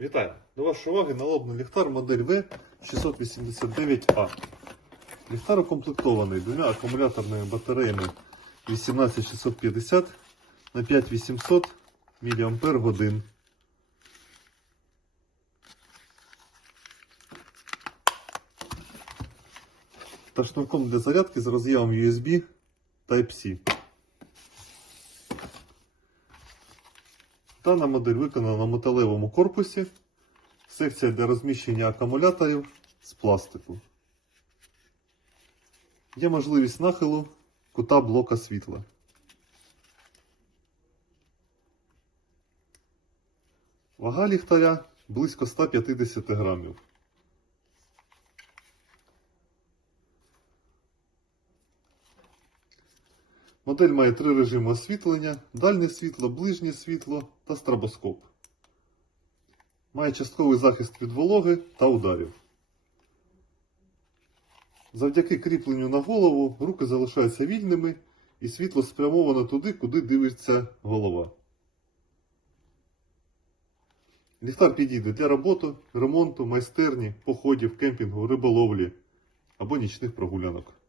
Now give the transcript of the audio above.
Вітаю! До вашої уваги налобний ліхтар модель V689A. Ліхтар укомплектований двома акумуляторними батареями 18650 на 5800 мАч. Та шнурком для зарядки з роз'ємом USB Type-C. Дана модель виконана на металевому корпусі. Секція для розміщення акумуляторів з пластику. Є можливість нахилу кута блока світла. Вага ліхтаря близько 150 грамів. Модель має три режими освітлення: дальнє світло, ближнє світло та стробоскоп. Має частковий захист від вологи та ударів. Завдяки кріпленню на голову руки залишаються вільними і світло спрямовано туди, куди дивиться голова. Ліхтар підійде для роботи, ремонту, майстерні, походів, кемпінгу, риболовлі або нічних прогулянок.